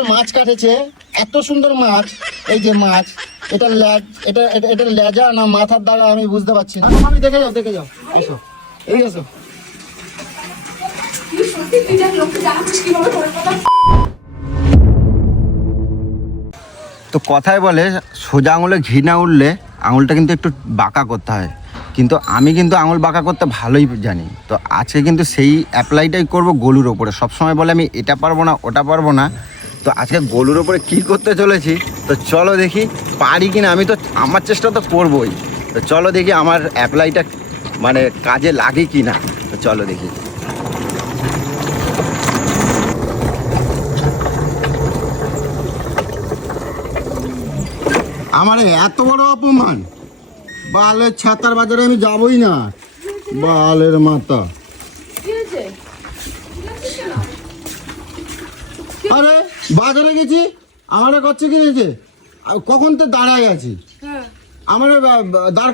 সুন্দর মাছ কাটেছে, এত সুন্দর মাছ। এই যে মাছ, এটা এটা লেজা না মাথার দ্বারা আমি বুঝতে পারছি না। আমি দেখে যাও এসো, এই এসো। তো কথায় বলে সোজা আঙুলে ঘি না উঠলে আঙুলটা কিন্তু একটু বাঁকা করতে হয়, কিন্তু আমি কিন্তু আঙুল বাঁকা করতে ভালোই জানি। তো আজকে কিন্তু সেই অ্যাপ্লাইটাই করব গলুর ওপরে। সবসময় বলে আমি এটা পারবো না ওটা পারবো না, তো আজকে গলুর ওপরে কী করতে চলেছি, তো চলো দেখি পারি কিনা। আমি তো আমার চেষ্টা তো করবোই, তো চলো দেখি আমার অ্যাপ্লাইটা মানে কাজে লাগে কি না। তো চলো দেখি। আমার এত বড় অপমান, বালের ছাতার বাজারে আমি যাবই না, বালের মাথা। আরে বাজারে গেছি, আমার করছে কিনেছে, কখন তো দাঁড়াই আছি, আমার দাঁড়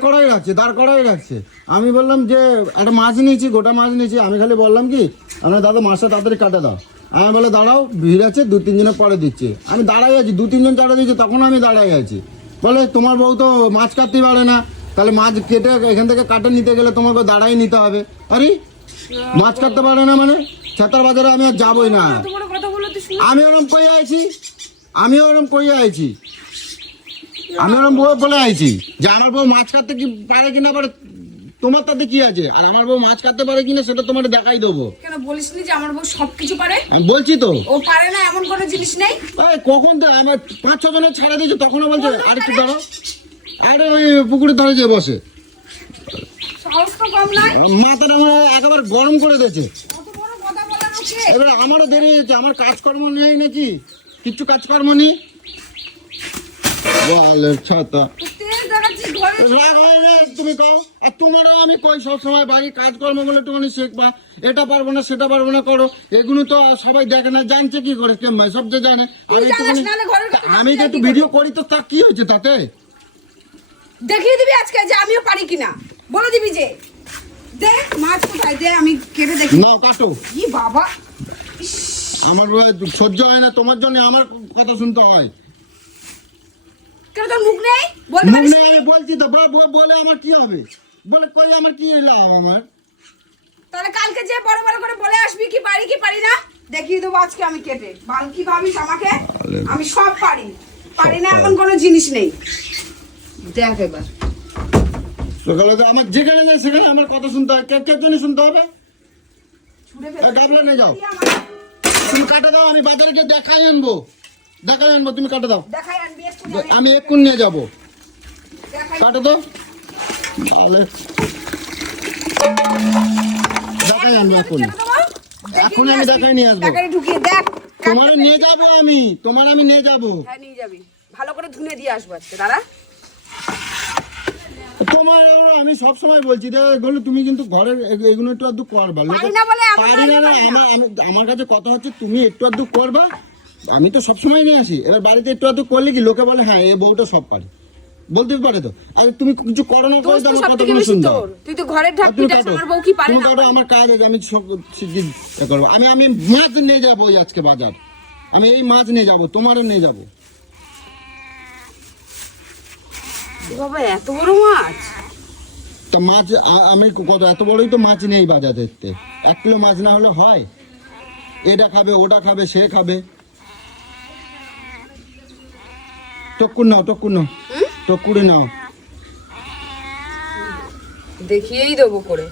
করাই রাখছে। আমি বললাম যে একটা মাছ নিয়েছি, গোটা মাছ নিয়েছি। আমি খালি বললাম কি, আমরা দাদা মাছটা তাড়াতাড়ি কাটা দাও। আমি বলে দাঁড়াও, ভিড় আছে, 2-3 জনের পরে দিচ্ছে। আমি দাঁড়াই আছি, 2-3 জন চাটা দিচ্ছে, তখন আমি দাঁড়াই আছি। বলে তোমার বউ তো মাছ কাটতে পারে না, তাহলে মাছ কেটে এখান থেকে কাটে নিতে গেলে তোমাকে দাঁড়াই নিতে হবে। আরে মাছ কাটতে পারে না মানে ছাতার বাজারে আমি আর যাবই না। আমি ওরম কই আইছি, আমি ওরম বউ বলে আইছি যে আমার বউ মাছ কাটতে কি পারে কিনা পারে তোমার তাতে কি আছে, আর আমার বউ মাছ কাটতে পারে কিনা সেটা তোমার দেখাই দেবো। কেন বলিসনি যে আমার বউ সবকিছু পারে? আমি বলছি তো ও পারে না এমন কোনো জিনিস নেই। কখন তো আমার 5-6 জনের ছাড়া দিয়েছে, তখনও বলছে আরেকটু দাঁড়াও। আরে ওই পুকুরের ধারে যে বসে, সাহস তো কম নয়। মাথাটা আমার একেবারে গরম করে দিয়েছে। কত বড় কথা বলা লোকে। এবার আমারও দেরি হয়েছে, আমার কাজকর্ম নেই নাকি, কিচ্ছু কাজকর্ম নেই। বালের ছাতা, তেজ দেখাচ্ছিস ঘরে। রাগ হয় না তুমি কও, আর তোমারও আমি কই সবসময় বাড়ির কাজকর্মগুলো একটুখানি শিখবা, এটা পারবো না সেটা পারবো না করো, এগুলো তো সবাই দেখে না, জানছে কি করে কেমন সব যে জানে। আমি যে একটু ভিডিও করি তো তা কি হয়েছে তাতে? দেখিয়ে দিবি আজকে যে আমিও পারি কিনা, বলে দিবি যে দে মাছ কোথায়, দে আমি কেটে দেখি। নাও কাটো। কি বাবা, আমার সহ্য হয় না, তোমার জন্য আমার কথা শুনতে হয়। কেন তোর মুখ নেই? বলতে মুখ পারিস নেই আমি বলছি তো, বলে আমার কি হবে, বলে কই আমার কি লাভ আমার? তাহলে কালকে যে বড় বড় করে বলে আসবি কি পারি কি পারি না, দেখিয়ে দেবো আজকে আমি কেটে। বাল কি ভাবিস আমাকে? আমি সব পারি না এমন কোনো জিনিস নেই। দেখ এবার সকালে তো আমার যেখানে যাই সেখানে আমার কথা শুনতে হয়, কে জন্য শুনতে হবে? ছুড়ে ফেলে গাবলা নিয়ে যাও, তুমি কাটা দাও, আমি বাজারে গিয়ে দেখাই আনবো, তুমি কাটা দাও, দেখাই আনবি এক্ষুনি, আমি এক্ষুনি নিয়ে যাবো। দেখাই। কাটো তো, তাহলে দেখাই আনবো এক্ষুনি, এক্ষুনি আমি দেখাই নিয়ে আসবো। টাকাটা ঢুকিয়ে দেখ। তোমার নিয়ে যাবো আমি, আমি নিয়ে যাবো। হ্যাঁ নিয়ে যাবি, ভালো করে ধুনে দিয়ে আসবো আজকে। দাঁড়া, তোমার আমি সবসময় বলছি দেখো, তুমি কিন্তু ঘরের এগুলো একটু আধটু করবা। পারি না বলে এমন পারি না, পারি না। আমার কাছে কথা হচ্ছে তুমি একটু আধটু করবা, আমি তো সবসময় নিয়ে আসি। এবার বাড়িতে একটু আধটু করলে কি লোকে বলে হ্যাঁ এই বউটা সব পারে, বলতে পারে তো। আর তুমি কিছু করো না, করে তো আমার কথাগুলো শুনতে হবে। তুই তো ঘরের ঢাক পিটাস, আমার বউ কি পারে তুমি না? কাটো, আমার কাজ আছে, আমি সব শিগগির করবো। আমি মাছ নিয়ে যাবো আজকে বাজার, আমি এই মাছ নিয়ে যাবো, তোমারও নিয়ে যাবো। বাবা এত বড় মাছ? তা মাছ আমি কত এত বড়ই তো মাছ নেই বাজার দেখতে, 1 কিলো মাছ না হলে হয়? এটা খাবে ওটা খাবে সে খাবে। টকুর নাও টকুরে নাও, দেখিয়েই দেবো করে।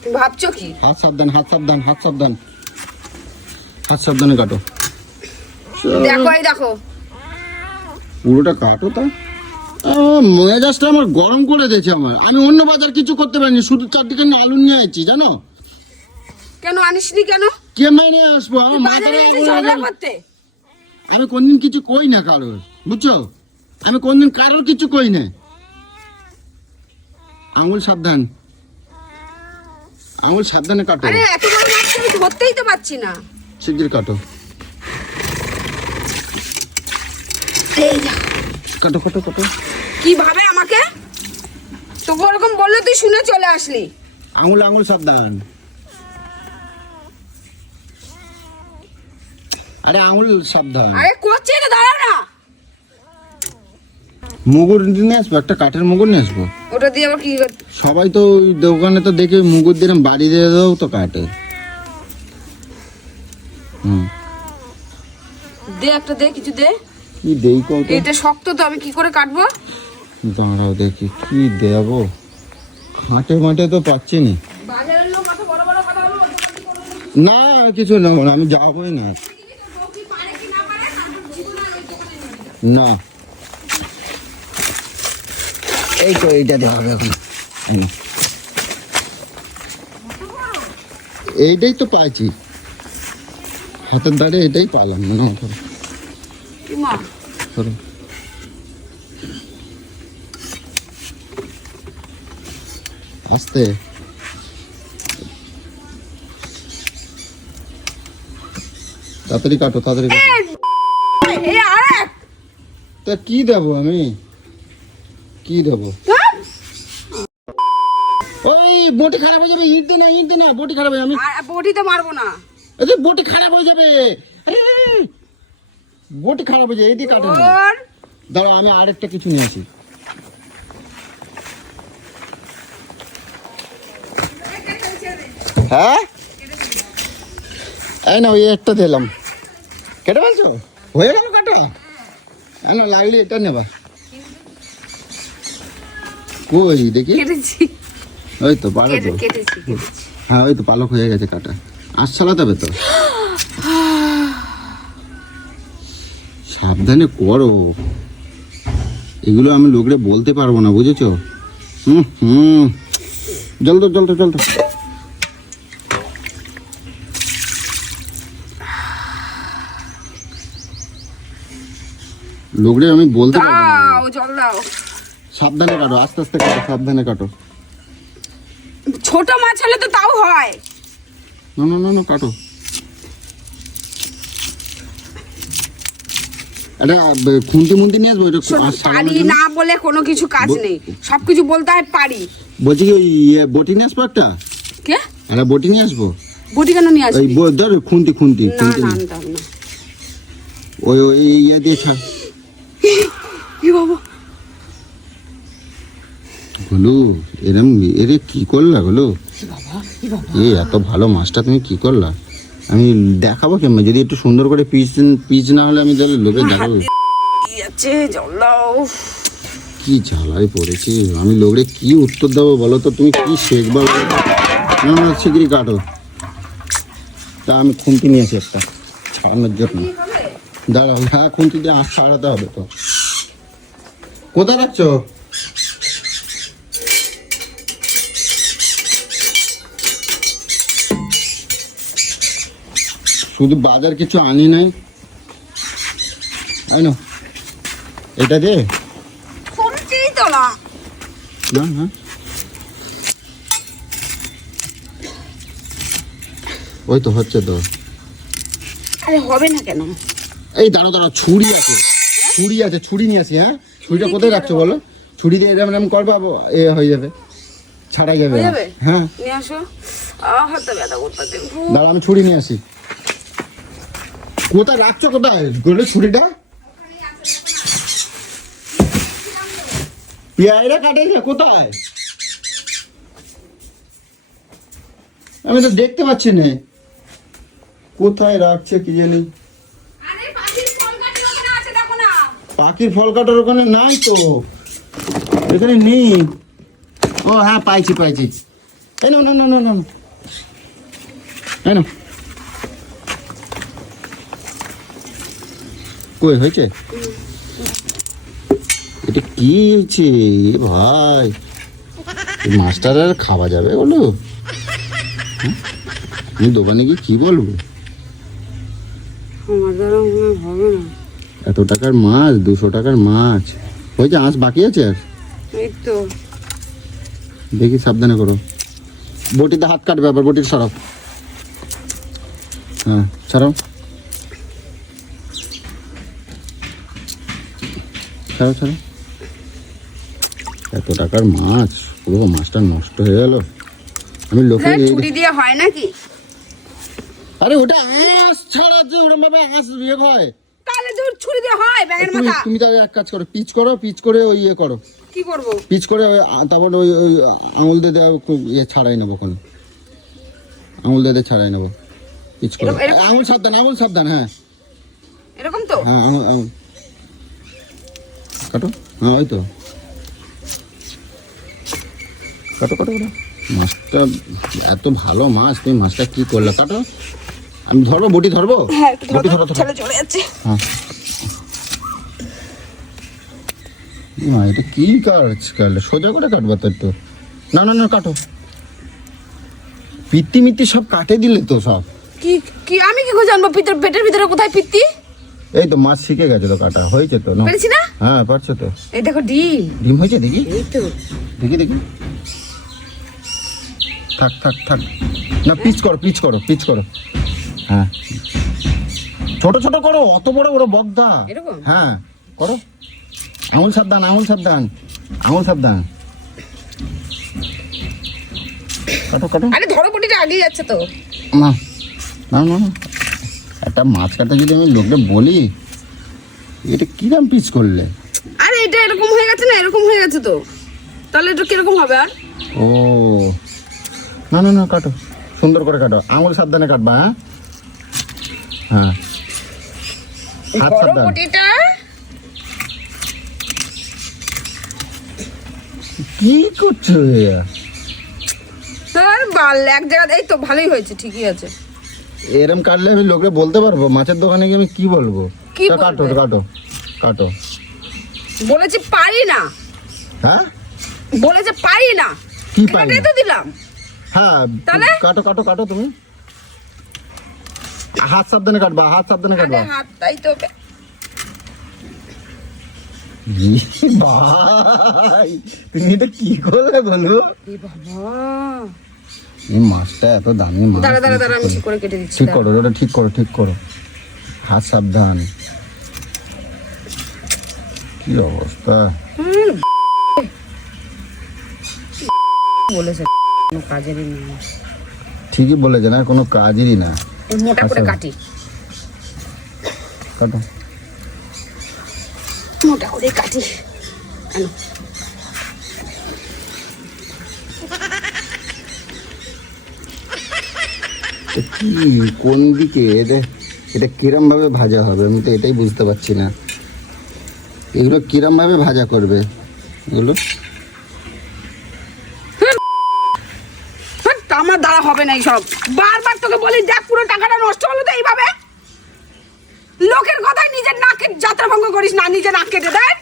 তুমি ভাবছো কি? হাত সাবধানে কাটো, দেখো এই দেখো, পুরোটা কাটো। তা মেজাজটা আমার গরম করে দিয়েছে আমার। আমি অন্য বাজার কিছু করতে পারিনি, শুধু 4 দিকে আলু নিয়ে আইছি জানো। কেন আনিসনি কেন? কেমন নিয়ে আসবো আমার বাজারে মাথায় এসে ঝগড়া করতে? আমি কোনদিন কিছু কই না কারোর, বুঝছো? আমি কোনদিন কারোর কিছু কই না। আঙুল সাবধানে কাটো। আরে এত বড় মাছ আমি ধরতেই তো পাচ্ছি না। শিগগির কাটো, এই যা, কাটো। কি ভাবে আমাকে? তোকে ওরকম বললে তুই শুনে চলে আসলি। আঙুল সাবধান। আরে আঙুল সাবধান। আরে করছে তো, দাঁড়াও না। মুগুর নিয়ে আসবো, একটা কাঠের মুগুর নিয়ে আসবো। ওটা দিয়ে আবার কি করতে? সবাই তো ওই দোকানে তো দেখে মুগুর দিয়ে বাড়ি দিয়ে দাও তো কাটে। দে একটা, দে কিছু দে। কি দেই কত? এটা শক্ত তো, আমি কি করে কাটবো? দাঁড়াও দেখি কি দেবো। খাটে মাঠে তো পাচ্ছি না। বাজারের লোক কত বড় বড় কথা বলবো। না কিছু নেবো না, আমি যাবোই না। না এই তো এইটা দেওয়া হবে এখন। এইটাই তো পাইছি, হাতের দ্বারে এটাই পালাম না। ধরো আস্তে, তাড়াতাড়ি কাটো, তাড়াতাড়ি কাটো। তা কি দেবো আমি, কি দেবো? ওই বটি খারাপ হয়ে যাবে, ইট দে না, ইট দে না, বটি খারাপ হয়ে আমি বটি তো মারবো না। আরে বটি খারাপ হয়ে যাবে। আরে বটি খারাপ হয়ে যাবে, এদিকে কাটো না। দাঁড়াও আমি আরেকটা কিছু নিয়ে আসি। হ্যাঁ এই না, ওই একটা দিলাম। কেটে ফেলছো, হয়ে গেল কাটা। না লাগলে এটা নেবা। কই দেখি, কেটেছি, ওই তো পালো তো। কেটেছি। হ্যাঁ ওই তো পালক হয়ে গেছে কাটা। আঁশ চালাতে হবে তো। সাবধানে করো, এগুলো আমি লোকরে বলতে পারবো না, বুঝেছো? জল তো, জল তো, জল তো। লোকরে আমি বলতে পারবো না। দাও জল দাও। সাবধানে কাটো, আস্তে আস্তে কাটো, সাবধানে কাটো। ছোট মাছ হলে তো তাও হয়। না না না না কাটো। এটা খুন্তি মুন্তি নিয়ে আসবো। এটা পারি না বলে কোনো কিছু কাজ নেই, সবকিছু বলতে হয় পারি। বলছি কি ওই বটি নিয়ে আসবো একটা। কে? একটা বটি নিয়ে আসবো। বটি কেন নিয়ে আসবি? ওই ধর খুন্তি, খুন্তি না খুন্তি না নিয়ে। দাও না। ওই ওই ইয়ে দিয়ে ছাড়। কি বাবা হলো এরম, এরে কি করলা হলো? এ এত ভালো মাছটা তুমি কি করলা? আমি দেখাবো কেমন, যদি একটু সুন্দর করে পিচ পিচ না হলে আমি তাহলে লোকে দেখাবো। কি আছে, জল দাও। কি জ্বালায় পড়েছি আমি, লোকরে কি উত্তর দেবো বলো তো? তুমি কি শেখবা? না না শিগগিরি কাটো। তা আমি খুন্তি নিয়ে আসি একটা ছাড়ানোর জন্য। দাঁড়াও, হ্যাঁ খুন্তি দিয়ে আঁশ ছাড়াতে হবে তো। কোথায় রাখছো? শুধু বাজার কিছু আনি নাই, না এটা দে খুলতেই তো না। না না ওই তো হচ্ছে তো। আরে হবে না কেন? এই দাঁড়ো দাঁড়ো, ছুরি আছে, ছুরি আছে, ছুরি নিয়ে আসি। হ্যাঁ ছুরিটা কোথায় রাখছো বলো? ছুরি দিয়ে এরকম এরকম করবা, এ হয়ে যাবে, ছাড়াই যাবে। হ্যাঁ নিয়ে আসো। হাতটা ব্যথা করতে। দাঁড়া আমি ছুরি নিয়ে আসি। কোথায় রাখছো, কোথায় গেলে ছুরিটা? পেয়ারা কাটাইছে কোথায়? আমি তো দেখতে পাচ্ছি না কোথায় রাখছে, কি জানি। পাখির ফল কাটার ওখানে নাই তো, এখানে নেই। ও হ্যাঁ পাইছি পাইছি। এই না না না না না, এই না। কই হয়েছে? এটা কি হয়েছে ভাই? মাছটা আর খাওয়া যাবে বলো? আমি দোকানে গিয়ে কি বলবো? আমার দ্বারা হবে না। এত টাকার মাছ, 200 টাকার মাছ হয়েছে। আঁশ বাকি আছে আর? এই তো দেখি সাবধানে করো। বটিতে হাত কাটবে আবার, বটির সরাও। হ্যাঁ ছাড়াও, ছাড়াও ছাড়াও। এত টাকার মাছ, পুরো মাছটা নষ্ট হয়ে গেল। আমি লোকে ছুরি দিয়ে হয় নাকি? আরে ওটা আঁশ ছাড়া যে ওরকম ভাবে আঁশ ইয়ে হয়। তাহলে তোর ছুরি দিয়ে হয় ব্যাঙের তুমি মাথা। তুমি তাহলে এক কাজ করো, পিচ করে ওই ইয়ে করো, কি করব? পিচ করে তারপর ওই ওই আঙুল দিয়ে ইয়ে ছাড়াই নেবো, কোনো আঙুল দিয়ে ছাড়াই নেবো, পিচ করে। আঙুল সাবধান, হ্যাঁ এরকম তো? হ্যাঁ আঙুল কাটো, হ্যাঁ ওই তো কাটো। মাছটা এত ভালো মাছ, তুমি মাছটা কি করলে? কাটো, আমি ধরবো, বটি ধরবো। হ্যাঁ একটু বটি ধরো, ধরো। ছেলে চলে যাচ্ছে। হ্যাঁ মা, এটা কি কাটলে? সোজা করে কাটবো তো একটু। না কাটো, পিত্তি সব কাটে দিলে তো সব। কি কি আমি কি করে জানবো পেটের ভিতরে কোথায় পিত্তি? এই তো মাছ শিখে গেছে তো, কাটা হয়েছে তো। পেরেছি না? হ্যাঁ পারছো তো। এই দেখো ডিম হয়েছে, দেখি এই তো। দেখি থাক না, পিচ করো। হ্যাঁ ছোট করো, অত বড় বড় বগদা। এরকম? হ্যাঁ করো, আঙুল সাবধান। কাটো। আরে ধরো বটিটা আগেই যাচ্ছে তো। না একটা মাছ কাটা যদি আমি লোককে বলি, এটা কিরম পিচ করলে? আরে এটা এরকম হয়ে গেছে না, এরকম হয়ে গেছে তো, তাহলে এটা কিরকম হবে? আর ও না কাটো, সুন্দর করে কাটো, আঙুল সাবধানে কাটবা। হ্যাঁ হাত বড় সাবধান। বটিটা কি করছো? আর বাল এক জায়গা। এই তো ভালোই হয়েছে, ঠিকই আছে। এরম কাটলে আমি লোকে বলতে পারবো? মাছের দোকানে গিয়ে আমি কি বলবো? কি তা বলবে? কাটো। বলেছি পারি না, হ্যাঁ বলেছে পারি না, কি পারি কেটে না? তো দিলাম। হ্যাঁ তাহলে? কাটো তুমি। হাত সাবধানে কাটবা। আরে হাতটাই তো ভাই তুমি এটা কি করলে বলো? এ বাবা, এই মাছটা এত দামি মাছ। দাঁড়া আমি ঠিক করে কেটে দিচ্ছি। ঠিক করো ওটা, ঠিক করো। হাত সাবধান। কি অবস্থা? বলেছে কোনো কাজেরই না। ঠিকই বলেছে, না কোনো কাজেরই না। এই মোটা করে কাটি, কাটো। মোটা করে কাটি। আনো। কি কোন দিকে এটা কিরম ভাবে ভাজা হবে? আমি তো এটাই বুঝতে পারছি না। এগুলো কিরম ভাবে ভাজা করবে এগুলো? আমার দ্বারা হবে না এইসব। বারবার তোকে বলি, দেখ পুরো টাকাটা নষ্ট হলো তো এইভাবে। লোকের কথায় নিজের নাকের যাত্রা ভঙ্গ করিস না, নিজে নাক কেটে দেখ।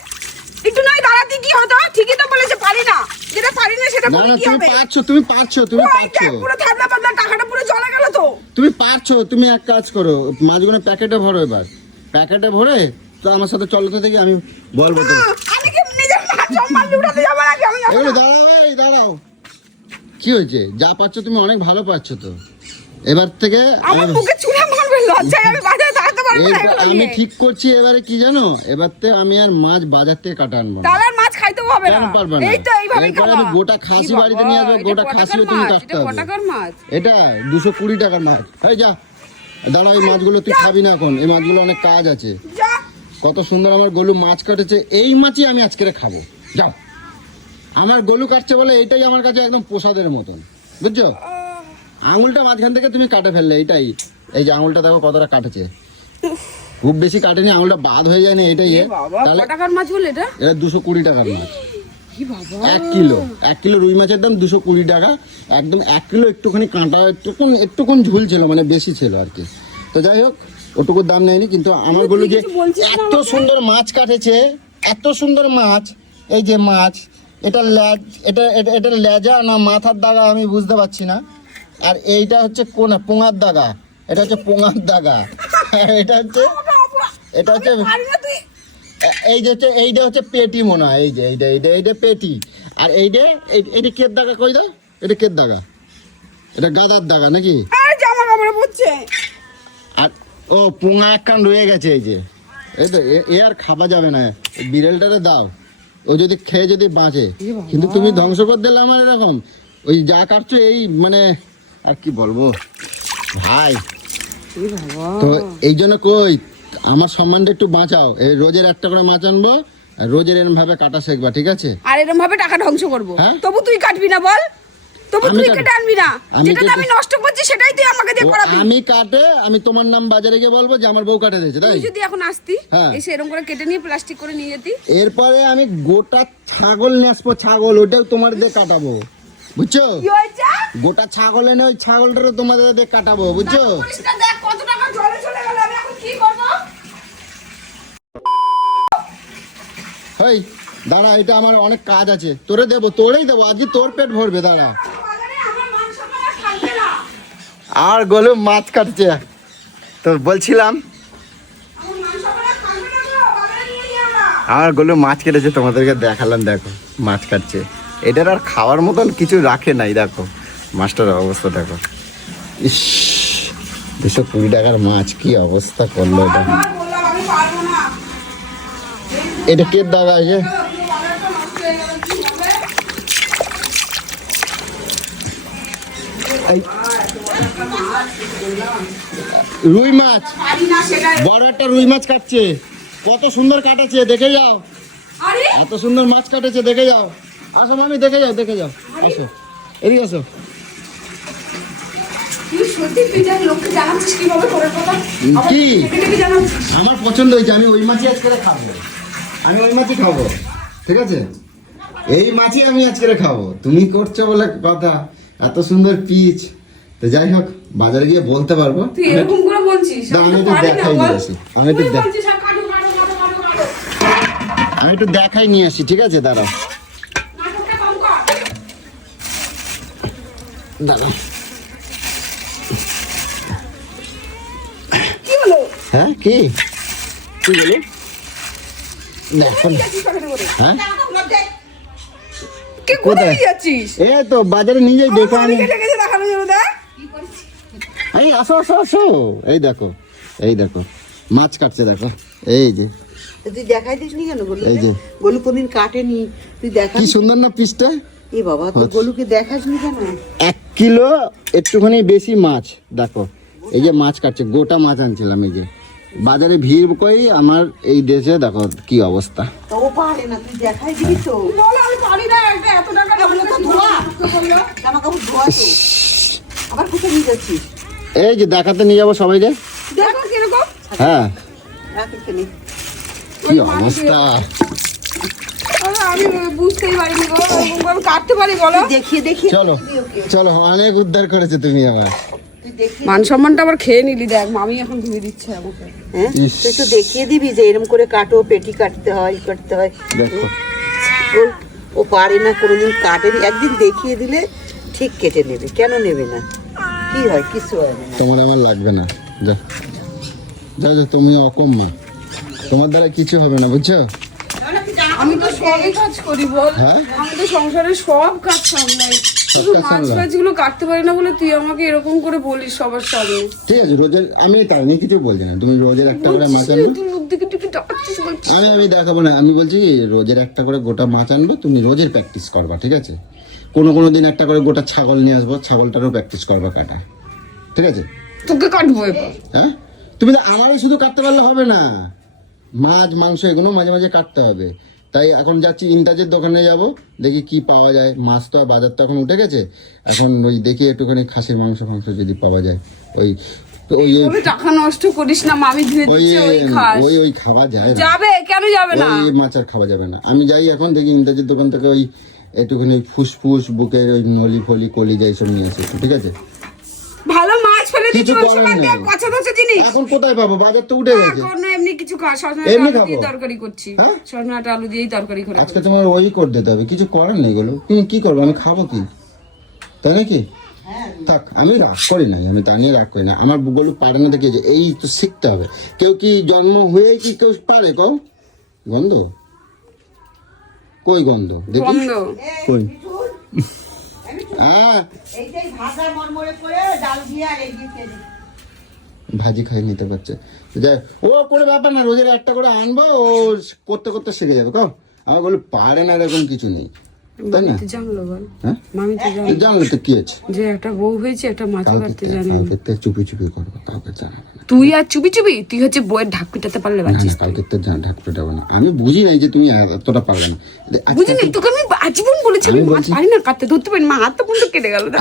একটু নয় দাঁড়াতে কি হতো? ঠিকই তো বলেছে পারি না, যেটা পারি না সেটা না বলে কি তুমি হবে? পারছো। ওই দেখ, পুরো থাবলা পাবলা টাকাটা পুরো জলে গেল তো। তুমি পারছো। তুমি এক কাজ করো, মাছগুলো প্যাকেটে ভরো। এবার প্যাকেটে ভরে তো আমার সাথে চলো তো, দেখি আমি বলবো তো। আমি কি নিজের মাছ সম্মান লুটাতে যাবো নাকি? আমি যাবো এগুলো না। দাঁড়াও। কি হয়েছে? যা পাচ্ছ তুমি অনেক ভালো পাচ্ছ তো। এবার থেকে আমার মুখে চুলে মারবে, লজ্জায় আমি বাজারে দাঁড়াতে পারবো না এগুলো আমি নিয়ে। ঠিক করছি। এবারে কি জানো, এবার থেকে আমি আর মাছ বাজার থেকে কাটা আনবো না। তাহলে আর মাছ খাইতেও হবে না। কেন পারবে না? এই তো এইভাবেই এরপরে খাওয়া। আমি গোটা খাসি কি বাড়িতে বাবা, নিয়ে আসবো, এটা গোটা কটাকার খাসিও তুমি মাছ? কাটতে এটা হবে। কটাকার মাছ? এটা 220 টাকার মাছ। এই যা, দাঁড়া, এই মাছগুলো তুই খাবি না এখন। এই মাছগুলো অনেক কাজ আছে। যা। কত সুন্দর আমার গলু মাছ কাটেছে, এই মাছই আমি আজকে খাবো। যাও, আমার গলু কাটছে বলে এটাই আমার কাছে একদম প্রসাদের মতন, বুঝছো? আঙুলটা মাঝখান থেকে তুমি কাটে ফেললে, এইটাই। এই যে আঙুলটা দেখো কতটা কাটেছে, খুব বেশি কাটেনি, আঙুলটা বাদ হয়ে যায় না, এটাই। এ বাবা, তাহলে কটাকার মাছ বলে এটা? এটা 220 টাকার মাছ। কি বাবা, 1 কিলো রুই মাছের দাম 220 টাকা। একদম 1 কিলো একটুখানি কাঁটা, একটুক্ষণ ঝুল ছিল, মানে বেশি ছিল আর কি। তো যাই হোক, ওটুকুর দাম নেয়নি। কিন্তু আমার বললো যে কিছু বলছিস না এত আমাকে? সুন্দর মাছ কাটেছে, এত সুন্দর মাছ। এই যে মাছ, এটা এটা লেজা না মাথার দাগা আমি বুঝতে পারছি না। আর এইটা হচ্ছে কোনা পোঙার দাগা, এটা হচ্ছে পোঙার দাগা। এটা হচ্ছে পারি না তুই। এইটা হচ্ছে পেটি মনে হয়। এই যে এইটা পেটি। আর এইটা কের দাগা? কই দা, এটা কের দাগা? এটা গাদার দাগা নাকি? এই জামা কাপড়ে পড়ছে। আর ও পোঙা একখান রয়ে গেছে। এই যে এই তো এ আর খাওয়া যাবে না, বিড়ালটারে দাও, ও যদি খেয়ে যদি বাঁচে। কিন্তু তুমি ধ্বংস করে দিলে আমার এরকম। ওই যা কাটছো এই মানে আর কি বলবো ভাই, এই বাবা তো এই জন্য কই আমার সম্মানটা একটু বাঁচাও, এই রোজের একটা করে মাছ আনবো আর রোজের এরম ভাবে কাটা শেখবা, ঠিক আছে? আর এরকম ভাবে টাকা ধ্বংস করবো হ্যাঁ? তবু তুই কাটবি না বল, তবু আমি তুই কাট- কেটে আনবি না, আমি যেটা কেটে- আমি নষ্ট করছি সেটাই তুই আমাকে দিয়ে ও, করাবি। আমি কাটে আমি তোমার নাম বাজারে গিয়ে বলবো যে আমার বউ কাটে দিয়েছে, তাই? তুই যদি এখন আসতি হ্যাঁ। এসে এরকম করে কেটে নিয়ে প্লাস্টিক করে নিয়ে যেতি। এরপরে আমি গোটা ছাগল নিয়ে আসবো, ছাগল ওটাও তোমার দিয়ে কাটাবো, বুঝছো? কি হয়েছে? গোটা ছাগল এনে ওই ছাগলটারও তোমাদের দিয়ে কাটাবো, বুঝছো? দেখো পরিষ্কার দেখ কত টাকা জলে চলে গেল, আমি এখন কি করবো? হেই দাঁড়া, এটা আমার অনেক কাজ আছে, তোরে দেবো, তোরেই দেবো, আজকে তোর পেট ভরবে, দাঁড়া। বাজারে আমার মাংস খাওয়া থাকবে না। আর গোলু মাছ কাটছে, তো বলছিলাম আমার মাংস খাওয়া থাকবে না গো, বাজারে নিয়ে যেও না। আমার গোলু মাছ কেটেছে, তোমাদেরকে দেখালাম, দেখো মাছ কাটছে। এটার আর খাওয়ার মতন কিছু রাখে নাই, দেখো মাছটার অবস্থা দেখো। ইস 220 টাকার মাছ, কি অবস্থা করলো এটা। আর বললাম আমি পারবো না। এটা কে দাগা আছে? পুরো বাজারটা নষ্ট হয়ে গেল, কি হবে? রুই মাছ, পারি না সেটাই। বড় একটা রুই মাছ কাটছে, কত সুন্দর কাটেছে, দেখে যাও। আরে এত সুন্দর মাছ কাটেছে, দেখে যাও। আসো মামি, দেখে যাও, দেখে যাও, আসো এদিকে আসো। তুই সত্যি তুই যা লোককে জানাচ্ছিস কিভাবে করে কথা? আবার কি? কেটে জানাচ্ছিস? আমার পছন্দ হয়েছে, আমি ওই মাছই আজকে খাবো, আমি ওই মাছই খাবো, ঠিক আছে? এই মাছই আমি আজকে খাবো, তুমি করছো বলে কথা, এত সুন্দর পিচ। তো যাই হোক, বাজারে গিয়ে বলতে পারবো। তুই এরকম করে বলছিস? না, আমি তো একটু পারি না, দেখাই বল। নিয়ে আসি, আমি একটু তুই দেখ- বলছিস, আর কাটো, কাটো, কাটো, কাটো, কাটো। আমি একটু দেখাই নিয়ে আসি, ঠিক আছে? দাঁড়াও নাটকটা কম কর। দাঁড়াও। কি হলো? হ্যাঁ কি কি বলো? দেখো না। যাচ্ছিস কোথায় করে? হ্যাঁ কে কোথায় যাচ্ছিস? এই তো বাজারে নিজেই দেখো, আমি আমি কেটে গেছে দেখানো যাবে দেখ। এই আসো আসো আসো, এই দেখো, এই দেখো মাছ কাটছে, দেখো এই যে, তুই দেখাই দিস নি কেন গলু? এই যে। গলু কোনদিন কাটেনি, তুই দেখা। কি সুন্দর না পিসটা। এ বাবা, তুই গলুকে দেখাস নি কেন? 1 কিলো একটুখানি বেশি মাছ, দেখো এই যে মাছ কাটছে, গোটা মাছ আনছিলাম, এই যে বাজারে ভিড় কই আমার এই দেশে, দেখো কি অবস্থা। তা ও পারে না, তুই দেখাই দিবি তো। বলো আমি পারি না, এটা এত টাকা এগুলো তো ধোয়া। জামা কাপড় ধোয়া তো। আবার কোথায় নিয়ে যাচ্ছিস? এই যে দেখাতে নিয়ে যাবো সবাই রে। দেখো কিরকম। হ্যাঁ রাখ এখানে। কি অবস্থা। আরে আমি বুঝতেই পারিনি গো, এরকম করে আমি কাটতে পারি বলো? দেখিয়ে দেখিয়ে চলো চলো, অনেক উদ্ধার করেছে তুমি আমার। তুই দেখিয়ে, মান সম্মানটা আবার খেয়ে নিলি, দেখ মামি এখন ধুয়ে দিচ্ছে আমাকে। হ্যাঁ ইস। তুই তো দেখিয়ে দিবি যে এরকম করে কাটো, পেটি কাটতে হয়, ই কাটতে হয়। দেখো ও পারে না, কোনোদিন কাটেনি, একদিন দেখিয়ে দিলে ঠিক কেটে নেবে। কেন নেবে না? কি হয়? কিছু হয় না। তোমার আমার লাগবে না, যা যা যা, তুমি অকম্য, তোমার দ্বারা কিছু হবে না, বুঝছো? আমি তো সবই কাজ করি বল, হ্যাঁ আমি তো সংসারের সব কাজ সামলাই, শুধু কাজ মাছ সামলাও? ফাছগুলো কাটতে পারি না বলে তুই আমাকে এরকম করে বলিস সবার সামনে। ঠিক আছে, রোজের আমি তার নিয়ে কিছু বলছি না, তুমি রোজের একটা করে মাছ বলছিস, আনবো। তুই মুখ দিকে টিকে টাকাচ্ছিস বলছিস। আমি দেখাবো না, আমি বলছি কি, রোজের একটা করে গোটা মাছ আনবো, তুমি রোজের প্র্যাকটিস করবা, ঠিক আছে? কোনো দিন একটা করে গোটা ছাগল নিয়ে আসবো, ছাগলটারও প্র্যাকটিস করবা কাটা, ঠিক আছে? তোকে কাটবো এবার। হ্যাঁ তুমি তো আমারই শুধু কাটতে পারলে হবে না, মাছ মাংস এগুলো মাঝে মাঝে কাটতে হবে। তাই এখন যাচ্ছি ইন্টাজের দোকানে যাব, দেখি কি পাওয়া যায়। মাছ তো আর বাজার তো এখন উঠে গেছে, এখন ওই দেখি একটুখানি খাসির মাংস ফাংস যদি পাওয়া যায়, ওই ওই তবে টাকা নষ্ট করিস না, মামি ধুয়ে ওই দিচ্ছে, ওই খাস। ওই খাওয়া যায় না, যাবে কেন যাবে না? ওই মাছ আর খাওয়া যাবে না। আমি যাই এখন দেখি ইন্টাজের দোকান থেকে ওই একটুখানি ফুসফুস বুকের ওই নলি ফলি কলিজা এইসব নিয়ে এসেছি, ঠিক আছে? ভালো মাছ ফেলে কিছু দিচ্ছি, ওই করার সময় নেই। দেখ পচা পচা জিনিস। এখন কোথায় পাবো, বাজার তো উঠে গেছে। এখন না এমনি কিছু খা, সজনে এমনি আলু দিয়ে খাবো? তরকারি করছি, হ্যাঁ? সজনে আটা আলু দিয়েই তরকারি করে আজকে তোমার ওই করে দিতে হবে, কিছু করার নেই বলো, তুমি কি করবো, আমি খাবো কি, তাই নাকি? থাক, আমি রাগ করি না, আমি তা নিয়ে রাগ করি না। আমার বুগলু পারে না দেখে, এই তো শিখতে হবে। কেউ কি জন্ম হয়ে কি কেউ পারে কও? গন্ধ কই, গন্ধ দেখি গন্ধ। কই। হ্যাঁ এইটাই ভাজা মরমরে করে ডাল দিয়ে আর এই দিয়ে খেয়ে ভাজি খাই নিতে পারছে, যাই ও কোনো ব্যাপার না, রোজের একটা করে আনবো, ও করতে করতে শিখে যাবে। কও আমার বলে পারে না, এরকম কিছু নেই, তাই না? মামি তো জানলো বল, হ্যাঁ মামি তো জানলো তুই জানলে তো কি আছে, যে একটা বউ হয়েছে, একটা মাছ কাটতে জানে। কালকে থেকে চুপি চুপি করবো, কাউকে জানাবো না। তুই আর চুপি চুপি, তুই হচ্ছে বইয়ের ঢাক পিটাতে পারলে না বাঁচিস। না, কালকে তো ঢাক পেটাবো না। আমি বুঝি নাই যে তুমি এতটা পারবে না। আজকে বুঝলি, তোকে আমি আজীবন বলেছি আমি আমি মাছ বলছি- পারি না কাটতে, ধরতে পারি না, মা হাতটা পর্যন্ত কেটে গেল না।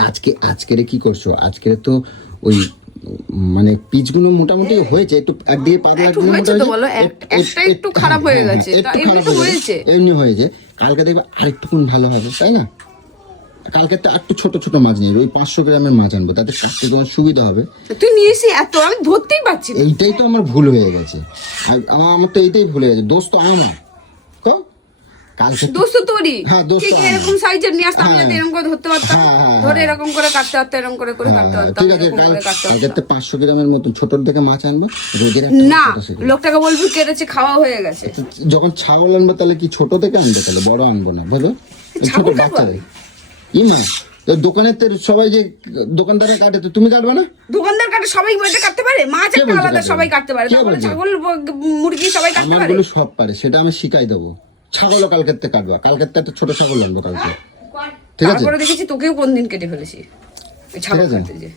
আজকের কি করছো? আজকের তো ওই মানে পিচগুলো মোটামুটি হয়েছে, একটু একদিকে পাতলা একটু একদিকে হয়েছে মোটা তো বলো, একটা একটু খারাপ হয়ে গেছে, তা একটু এমনি খারাপ তো হয়ে হয়েছে। গেছে, এমনি হয়েছে। কালকে দেখবে আরেকটুকুন ভালো হবে, তাই না? কালকে তো একটু ছোট ছোট মাছ নিয়ে ওই 500 গ্রামের মাছ আনবো, তাতে কাটতে তোমার সুবিধা হবে। তুই নিয়ে এসে এত, আমি ধরতেই পারছি না। এইটাই তো আমার ভুল হয়ে গেছে, আমার তো এইটাই ভুল হয়ে গেছে। দোষ তো আমার। কও? কালকে তো- দোষ তো তোরই। হ্যাঁ, দোষ তো ঠিক আমার। এরকম সাইজের নিয়ে আসতাম, হ্যাঁ। যাতে এরকম করে ধরতে পারতাম, হ্যাঁ, হ্যাঁ, ধরে এরকম করে কাটতে পারতাম, এরকম করে করে কাটতে পারতাম, ঠিক আছে, এরকম করে কাটতে কালকে পারতাম। 500 গ্রামের মতো ছোটর থেকে মাছ আনবো, রোগীর একটা না, ছোট থেকে। লোকটাকে বলবি কেটেছে, খাওয়া হয়ে গেছে। যখন ছাগল আনবো তাহলে কি ছোট থেকে আনবে, তাহলে বড় আনবো না, ভালো? ছোট ছাগল কাটবো বাচ্চাদের ইমা দোকানের তো সবাই যে দোকানদারে কাটে, তো তুমি কাটবে না? দোকানদার কাটে, সবাই বইটা কাটতে পারে, মাছ কে একটা বলছে আলাদা কাটতে সবাই পারে? কাটতে পারে, কে তারপরে বলছে? ছাগল মুরগি সবাই কাটতে পারে। আমারগুলো সব পারে, সেটা আমি শিখাই দেবো। ছাগলও কালকের থেকে কাটবা, কালকের থেকে একটা ছোট ছাগল আনবো কালকে, ঠিক আছে? তারপরে দেখেছি তোকেও কোন দিন কেটে ফেলেছি ওই ছাগল ঠিক আছে। কাটতে যে।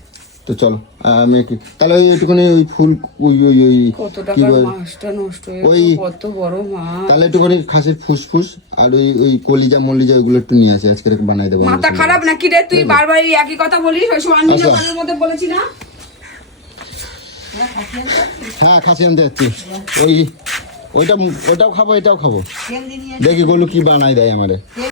তো চলো আমি তাহলে ওই একটুখানি ওই ফুল ওই ওই ওই কত কি টাকার বল, মাছটা নষ্ট হয়ে ওই- গেল, কত বড় মাছ। তাহলে একটুখানি খাসির ফুসফুস আর ওই ওই কলিজা মল্লিজা ওইগুলো একটু নিয়ে আসে, আজকে বানাই দেবো। মাথা খারাপ নাকি রে, তুই বারবার এই একই কথা বলিস? ওই সময় আমি আচ্ছা। কানের মধ্যে বলেছি না? হ্যাঁ খাসি আনতে যাচ্ছি। ওই ওইটাও খাবো, এটাও খাবো। দেখি গোলু কি বানাই দেয় আমারে।